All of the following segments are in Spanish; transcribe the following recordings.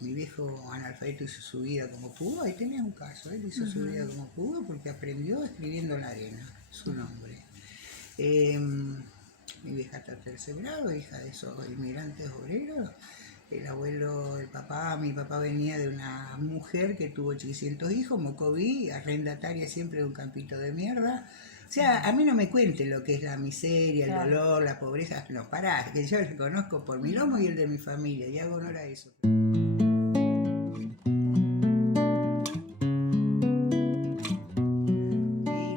mi viejo analfabeto hizo su vida como pudo, ahí tenés un caso, él hizo su vida como pudo porque aprendió escribiendo en la arena, su nombre. Mi vieja está en tercer grado, hija de esos inmigrantes obreros. El abuelo, mi papá venía de una mujer que tuvo 800 hijos, Mocoví, arrendataria siempre de un campito de mierda. O sea, a mí no me cuenten lo que es la miseria, el dolor, la pobreza. No, pará, que yo lo conozco por mi lomo y el de mi familia, y hago honor a eso. Y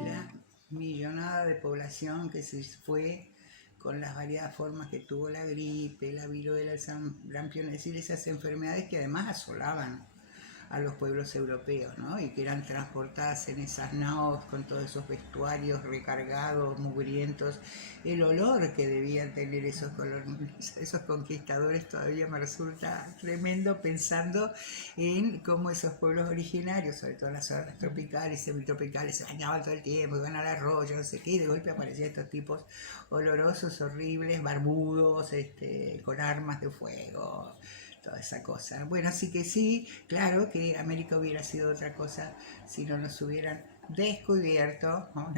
la millonada de población que se fue con las variadas formas que tuvo la gripe, la viruela, el sarampión, es decir, esas enfermedades que además asolaban a los pueblos europeos, ¿no? Y que eran transportadas en esas naos con todos esos vestuarios recargados, mugrientos. El olor que debían tener esos conquistadores todavía me resulta tremendo, pensando en cómo esos pueblos originarios, sobre todo en las zonas tropicales, semitropicales, se bañaban todo el tiempo, iban al arroyo, no sé qué, y de golpe aparecían estos tipos olorosos, horribles, barbudos, con armas de fuego, toda esa cosa. Bueno, así que sí, claro que América hubiera sido otra cosa si no nos hubieran descubierto, ¿no?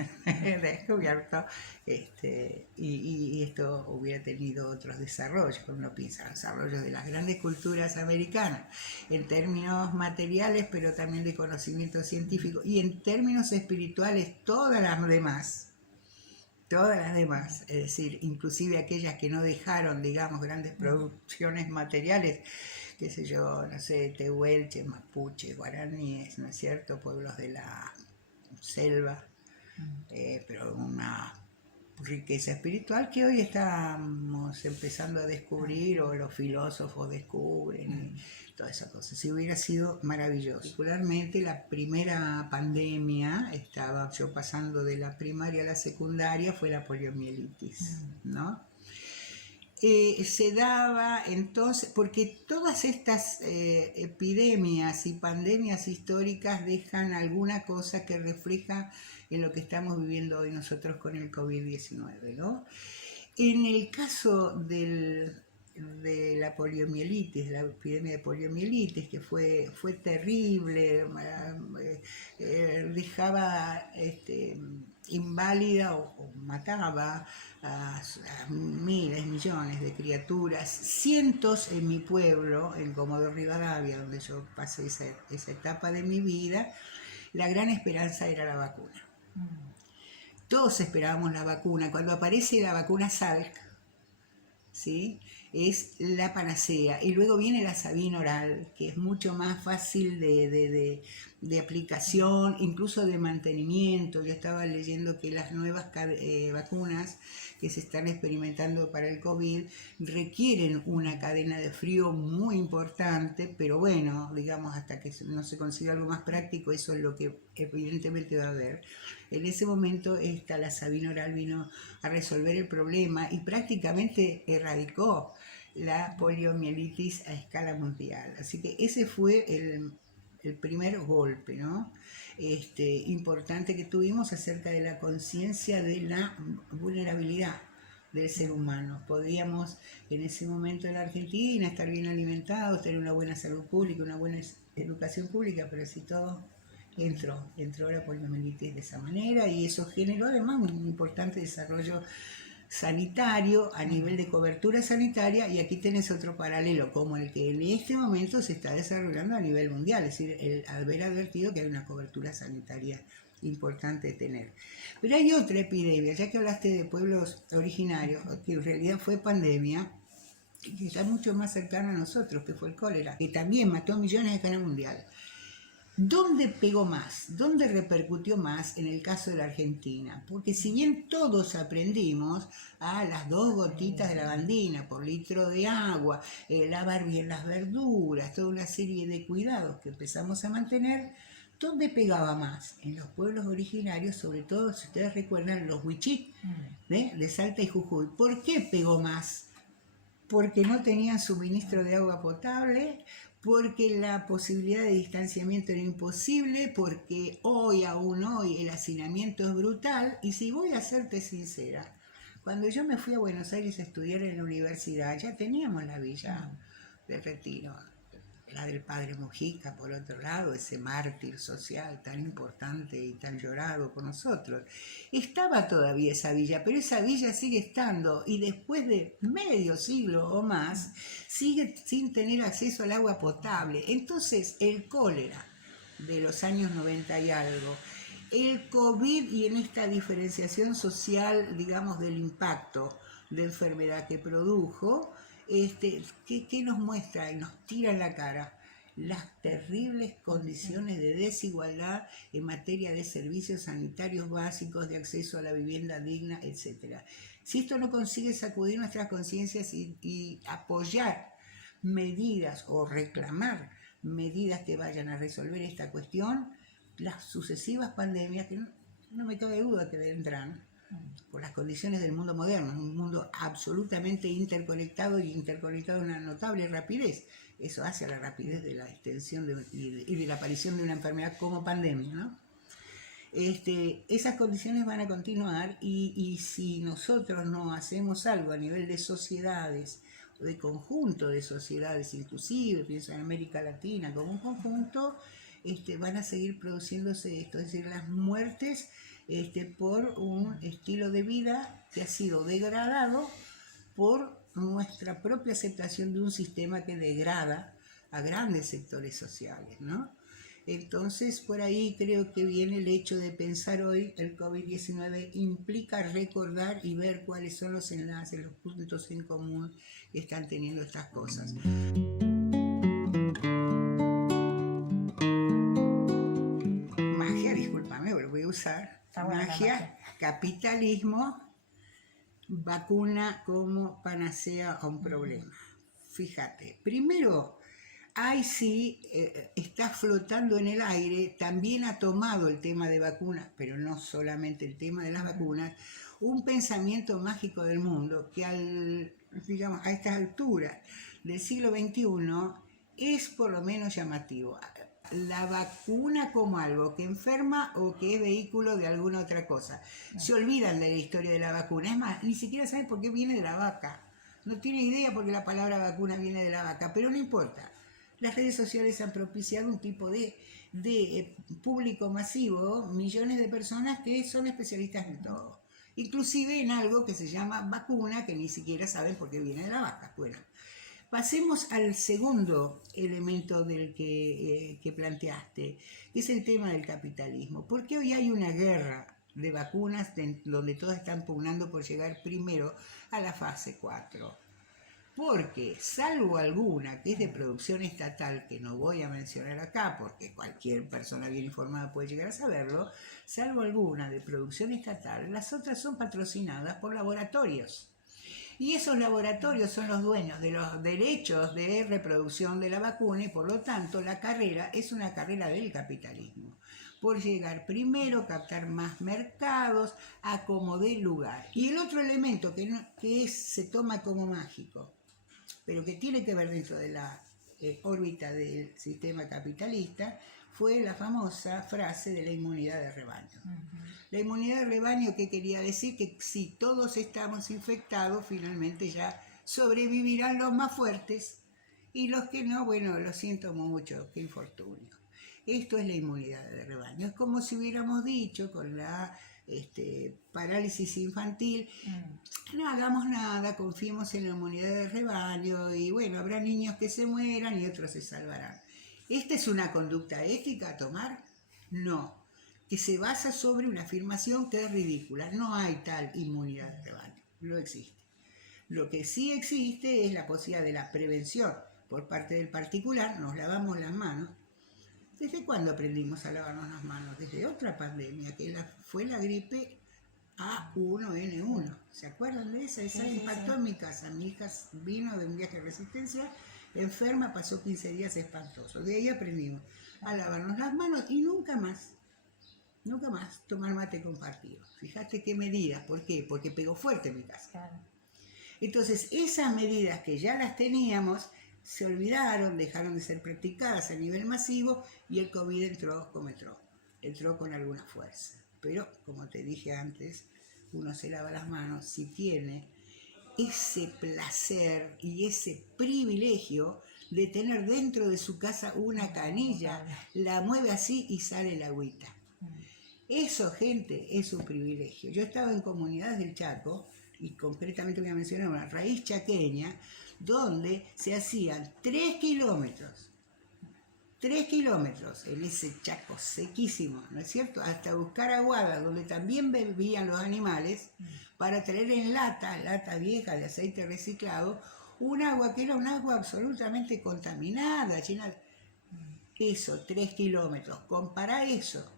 Y esto hubiera tenido otros desarrollos. Uno piensa en los desarrollos de las grandes culturas americanas, en términos materiales, pero también de conocimiento científico, y en términos espirituales, todas las demás, es decir, inclusive aquellas que no dejaron, digamos, grandes producciones materiales, qué sé yo, no sé, tehuelches, mapuches, guaraníes, ¿no es cierto?, pueblos de la selva, pero una riqueza espiritual que hoy estamos empezando a descubrir, o los filósofos descubren, y toda esa cosa. Si hubiera sido maravilloso. Particularmente la primera pandemia, estaba yo pasando de la primaria a la secundaria, fue la poliomielitis, ¿no? Se daba entonces, porque todas estas epidemias y pandemias históricas dejan alguna cosa que refleja en lo que estamos viviendo hoy nosotros con el COVID-19, ¿no? En el caso de la poliomielitis, la epidemia de poliomielitis, que fue terrible, dejaba inválida o mataba a miles, millones de criaturas, cientos en mi pueblo, en Comodoro Rivadavia, donde yo pasé esa etapa de mi vida. La gran esperanza era la vacuna. Todos esperábamos la vacuna. Cuando aparece la vacuna Salk, ¿sí?, es la panacea. Y luego viene la Sabin oral, que es mucho más fácil de aplicación, incluso de mantenimiento. Yo estaba leyendo que las nuevas vacunas que se están experimentando para el COVID requieren una cadena de frío muy importante, pero bueno, digamos, hasta que no se consiga algo más práctico, eso es lo que evidentemente va a haber. En ese momento la Sabin oral vino a resolver el problema y prácticamente erradicó la poliomielitis a escala mundial. Así que ese fue el primer golpe, ¿no?, importante que tuvimos acerca de la conciencia de la vulnerabilidad del ser humano. Podríamos en ese momento en la Argentina estar bien alimentados, tener una buena salud pública, una buena educación pública, pero si todo entró la poliomielitis de esa manera, y eso generó además un importante desarrollo sanitario a nivel de cobertura sanitaria, y aquí tenés otro paralelo como el que en este momento se está desarrollando a nivel mundial, es decir, el haber advertido que hay una cobertura sanitaria importante de tener. Pero hay otra epidemia, ya que hablaste de pueblos originarios, que en realidad fue pandemia, y que está mucho más cercana a nosotros, que fue el cólera, que también mató a millones a escala mundial. ¿Dónde pegó más? ¿Dónde repercutió más en el caso de la Argentina? Porque si bien todos aprendimos a las 2 gotitas de lavandina por litro de agua, lavar bien las verduras, toda una serie de cuidados que empezamos a mantener, ¿dónde pegaba más? En los pueblos originarios, sobre todo, si ustedes recuerdan, los huichí, de Salta y Jujuy. ¿Por qué pegó más? Porque no tenían suministro de agua potable, porque la posibilidad de distanciamiento era imposible, porque aún hoy, el hacinamiento es brutal. Y si voy a serte sincera, cuando yo me fui a Buenos Aires a estudiar en la universidad, ya teníamos la villa del Retiro. la del padre Mujica, por otro lado, ese mártir social tan importante y tan llorado por nosotros. Estaba todavía esa villa, pero esa villa sigue estando y después de medio siglo o más, sigue sin tener acceso al agua potable. Entonces, el cólera de los años 90 y algo, el COVID y en esta diferenciación social, digamos, del impacto de enfermedad que produjo, ¿qué nos muestra y nos tira en la cara? Las terribles condiciones de desigualdad en materia de servicios sanitarios básicos, de acceso a la vivienda digna, etc. Si esto no consigue sacudir nuestras conciencias y apoyar medidas o reclamar medidas que vayan a resolver esta cuestión, las sucesivas pandemias, que no me cabe duda que vendrán, por las condiciones del mundo moderno, un mundo absolutamente interconectado y interconectado a una notable rapidez. Eso hace a la rapidez de la extensión y de la aparición de una enfermedad como pandemia, ¿no? Esas condiciones van a continuar y si nosotros no hacemos algo a nivel de sociedades, de conjunto de sociedades, inclusive, pienso en América Latina como un conjunto, van a seguir produciéndose esto, es decir, las muertes por un estilo de vida que ha sido degradado por nuestra propia aceptación de un sistema que degrada a grandes sectores sociales, ¿no? Entonces, por ahí creo que viene el hecho de pensar hoy el COVID-19 implica recordar y ver cuáles son los enlaces, los puntos en común que están teniendo estas cosas. Magia, discúlpame, lo voy a usar. Magia, capitalismo, vacuna como panacea a un problema. Fíjate, primero, está flotando en el aire, también ha tomado el tema de vacunas, pero no solamente el tema de las vacunas, un pensamiento mágico del mundo que a estas alturas del siglo XXI es por lo menos llamativo. La vacuna como algo que enferma o que es vehículo de alguna otra cosa. Se olvidan de la historia de la vacuna, es más, ni siquiera saben por qué viene de la vaca. No tienen idea por qué la palabra vacuna viene de la vaca, pero no importa. Las redes sociales han propiciado un tipo de público masivo, millones de personas que son especialistas en todo. Inclusive en algo que se llama vacuna, que ni siquiera saben por qué viene de la vaca. Bueno, pasemos al segundo elemento del que planteaste, que es el tema del capitalismo. ¿Por qué hoy hay una guerra de vacunas donde todas están pugnando por llegar primero a la fase 4? Porque, salvo alguna que es de producción estatal, que no voy a mencionar acá porque cualquier persona bien informada puede llegar a saberlo, salvo alguna de producción estatal, las otras son patrocinadas por laboratorios. Y esos laboratorios son los dueños de los derechos de reproducción de la vacuna y por lo tanto la carrera es una carrera del capitalismo. Por llegar primero, captar más mercados, a como dé lugar. Y el otro elemento se toma como mágico, pero que tiene que ver dentro de la órbita del sistema capitalista, fue la famosa frase de la inmunidad de rebaño. La inmunidad de rebaño, ¿qué quería decir? Que si todos estamos infectados, finalmente ya sobrevivirán los más fuertes y los que no, bueno, lo siento mucho, qué infortunio. Esto es la inmunidad de rebaño. Es como si hubiéramos dicho con la parálisis infantil, no hagamos nada, confiemos en la inmunidad de rebaño y bueno, habrá niños que se mueran y otros se salvarán. ¿Esta es una conducta ética a tomar? No, que se basa sobre una afirmación que es ridícula. No hay tal inmunidad de rebaño, no existe. Lo que sí existe es la posibilidad de la prevención por parte del particular. Nos lavamos las manos. ¿Desde cuándo aprendimos a lavarnos las manos? Desde otra pandemia, que fue la gripe A1N1. ¿Se acuerdan de esa? Esa impactó en mi casa. Mi hija vino de un viaje de resistencia, enferma, pasó 15 días espantosos. De ahí aprendimos a lavarnos las manos y nunca más tomar mate compartido. Fíjate qué medidas. ¿Por qué? Porque pegó fuerte en mi casa. Claro. Entonces, esas medidas que ya las teníamos, se olvidaron, dejaron de ser practicadas a nivel masivo y el COVID entró como entró. Entró con alguna fuerza. Pero, como te dije antes, uno se lava las manos si tiene ese placer y ese privilegio de tener dentro de su casa una canilla, la mueve así y sale la agüita. Eso, gente, es un privilegio. Yo estaba en comunidades del Chaco, y concretamente voy a mencionar una raíz chaqueña, donde se hacían 3 kilómetros en ese Chaco sequísimo, ¿no es cierto? Hasta buscar aguadas, donde también bebían los animales, para traer en lata vieja de aceite reciclado, un agua que era un agua absolutamente contaminada, llena de... Eso, 3 kilómetros. Compará eso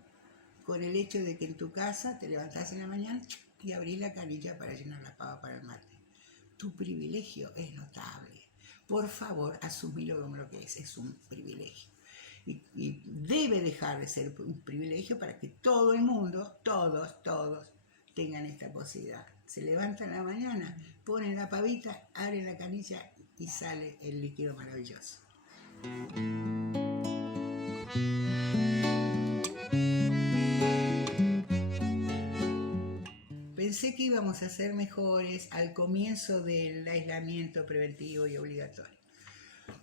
con el hecho de que en tu casa te levantás en la mañana y abrís la canilla para llenar la pava para el mate. Tu privilegio es notable. Por favor, asumilo como lo que es un privilegio. Y debe dejar de ser un privilegio para que todo el mundo, todos, tengan esta posibilidad. Se levantan en la mañana, ponen la pavita, abren la canilla y sale el líquido maravilloso. Pensé que íbamos a ser mejores al comienzo del aislamiento preventivo y obligatorio.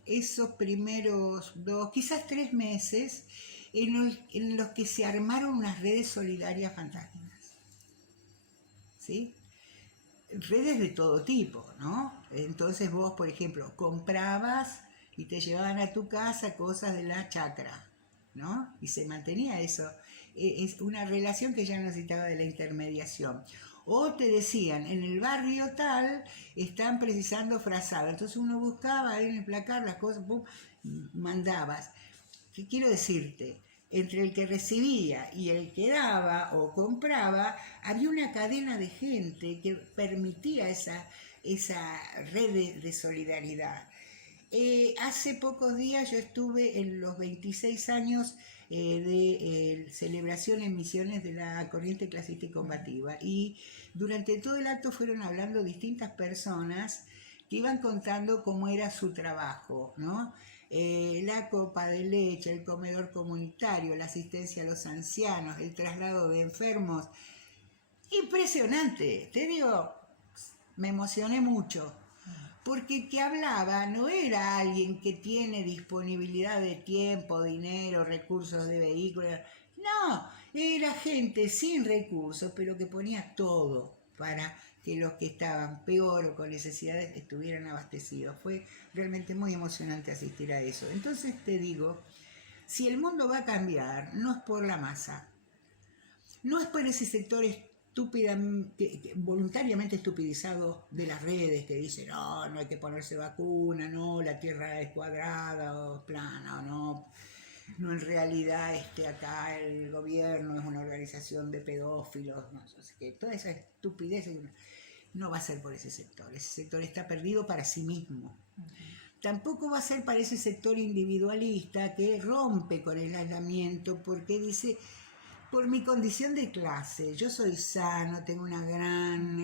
Esos primeros 2, quizás 3 meses en los que se armaron unas redes solidarias fantásticas. ¿Sí? Redes de todo tipo, ¿no? Entonces vos, por ejemplo, comprabas y te llevaban a tu casa cosas de la chacra, ¿no? Y se mantenía eso. Es una relación que ya necesitaba de la intermediación. O te decían, en el barrio tal están precisando frazada. Entonces uno buscaba ahí en el placar las cosas, pum, mandabas. ¿Qué quiero decirte? Entre el que recibía y el que daba o compraba, había una cadena de gente que permitía esa red de solidaridad. Hace pocos días yo estuve en los 26 años de celebración en Misiones de la corriente clasista y combativa, y durante todo el acto fueron hablando distintas personas que iban contando cómo era su trabajo, ¿no? La copa de leche, el comedor comunitario, la asistencia a los ancianos, el traslado de enfermos. Impresionante, te digo, me emocioné mucho, porque el que hablaba no era alguien que tiene disponibilidad de tiempo, dinero, recursos de vehículos, no, era gente sin recursos, pero que ponía todo para que los que estaban peor o con necesidades estuvieran abastecidos. Fue realmente muy emocionante asistir a eso. Entonces te digo, si el mundo va a cambiar, no es por la masa, no es por ese sector voluntariamente estupidizado de las redes que dicen, no hay que ponerse vacuna, no, la tierra es cuadrada o plana, o no, en realidad acá el gobierno es una organización de pedófilos, no sé qué, toda esa estupidez no va a ser por ese sector está perdido para sí mismo. Tampoco va a ser para ese sector individualista que rompe con el aislamiento porque dice, por mi condición de clase, yo soy sano, tengo una gran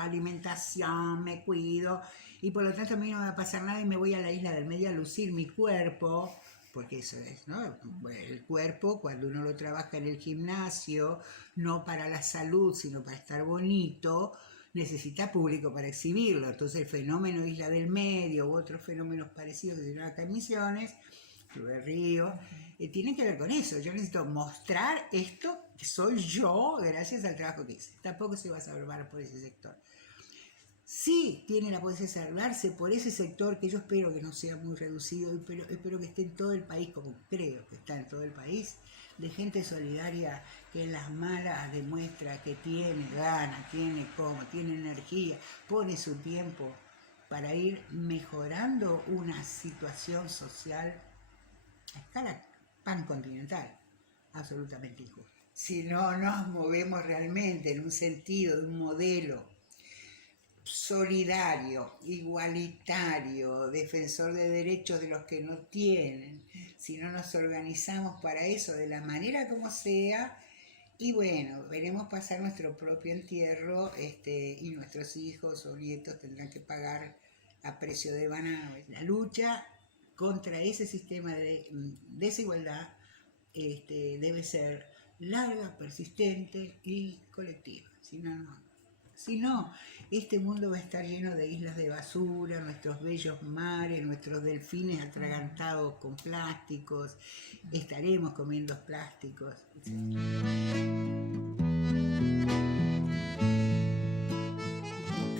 alimentación, me cuido, y por lo tanto a mí no me va a pasar nada y me voy a la isla del medio a lucir mi cuerpo, porque eso es, ¿no? El cuerpo, cuando uno lo trabaja en el gimnasio, no para la salud, sino para estar bonito, necesita público para exhibirlo. Entonces el fenómeno Isla del Medio u otros fenómenos parecidos que se dan acá en Misiones, Club de Río, tienen que ver con eso. Yo necesito mostrar esto que soy yo gracias al trabajo que hice. Tampoco se va a salvar por ese sector. Sí tiene la posibilidad de salvarse por ese sector que yo espero que no sea muy reducido, espero que esté en todo el país, como creo que está en todo el país, de gente solidaria que en las malas demuestra que tiene ganas, tiene cómo, tiene energía, pone su tiempo para ir mejorando una situación social a escala pancontinental, absolutamente injusta. Si no nos movemos realmente en un sentido de un modelo solidario, igualitario, defensor de derechos de los que no tienen, si no nos organizamos para eso de la manera como sea, y bueno, veremos pasar nuestro propio entierro, y nuestros hijos o nietos tendrán que pagar a precio de banano. La lucha contra ese sistema de desigualdad debe ser larga, persistente y colectiva, si no, no. Si no, este mundo va a estar lleno de islas de basura, nuestros bellos mares, nuestros delfines atragantados con plásticos, estaremos comiendo plásticos.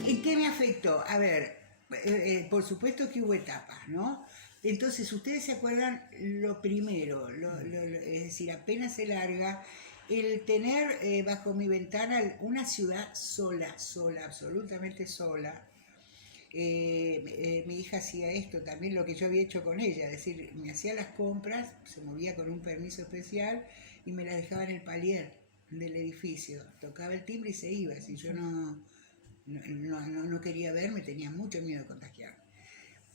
¿En qué me afectó? A ver, por supuesto que hubo etapas, ¿no? Entonces, ustedes se acuerdan lo primero, es decir, apenas se larga, el tener bajo mi ventana una ciudad sola, sola, absolutamente sola. Mi hija hacía esto también, lo que yo había hecho con ella, es decir, me hacía las compras, se movía con un permiso especial y me las dejaba en el palier del edificio, tocaba el timbre y se iba, si yo no quería verme, tenía mucho miedo de contagiarme.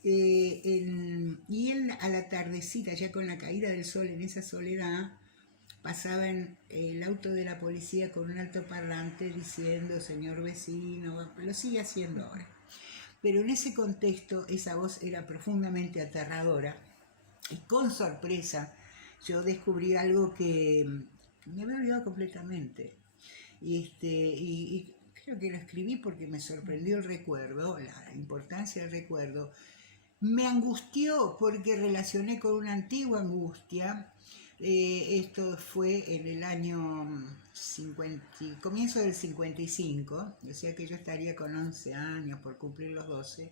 Y él a la tardecita, ya con la caída del sol en esa soledad, pasaba en el auto de la policía con un altoparlante diciendo, señor vecino, lo sigue haciendo ahora. Pero en ese contexto esa voz era profundamente aterradora y con sorpresa yo descubrí algo que me había olvidado completamente. Y creo que lo escribí porque me sorprendió el recuerdo, la importancia del recuerdo. Me angustió porque relacioné con una antigua angustia. Esto fue en el año 50, comienzo del 55, o sea que yo estaría con 11 años por cumplir los 12.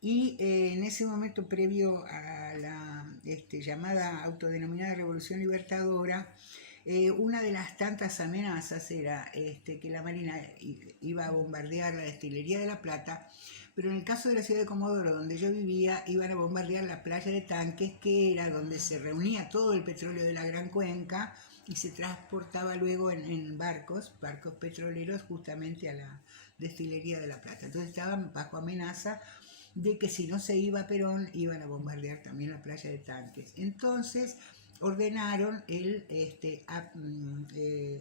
Y en ese momento, previo a la llamada autodenominada Revolución Libertadora, una de las tantas amenazas era que la Marina iba a bombardear la destilería de La Plata, pero en el caso de la ciudad de Comodoro, donde yo vivía, iban a bombardear la playa de Tanques, que era donde se reunía todo el petróleo de la Gran Cuenca y se transportaba luego en barcos petroleros justamente a la destilería de La Plata. Entonces estaban bajo amenaza de que si no se iba a Perón, iban a bombardear también la playa de Tanques. Entonces ordenaron el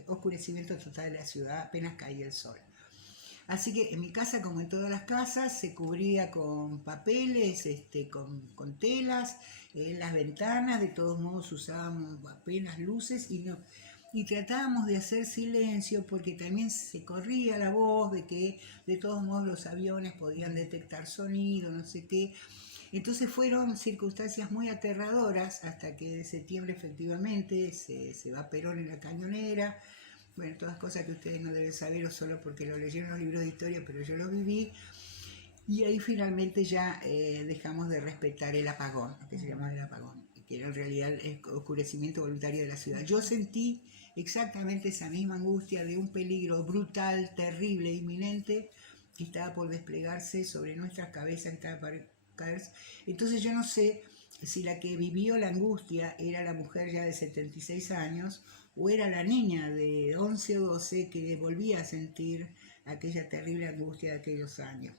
oscurecimiento total de la ciudad apenas caía el sol. Así que en mi casa, como en todas las casas, se cubría con papeles, con telas, las ventanas, de todos modos usábamos apenas luces y tratábamos de hacer silencio porque también se corría la voz de que de todos modos los aviones podían detectar sonido, no sé qué. Entonces fueron circunstancias muy aterradoras hasta que en septiembre efectivamente se va Perón en la cañonera. Bueno, todas cosas que ustedes no deben saber o solo porque lo leyeron en los libros de historia, pero yo lo viví. Y ahí finalmente ya dejamos de respetar el apagón, que se llamaba el apagón, que era en realidad el oscurecimiento voluntario de la ciudad. Yo sentí exactamente esa misma angustia de un peligro brutal, terrible, inminente, que estaba por desplegarse sobre nuestras cabezas, que estaba por caerse. Entonces yo no sé si la que vivió la angustia era la mujer ya de 76 años o era la niña de 11 o 12 que volvía a sentir aquella terrible angustia de aquellos años.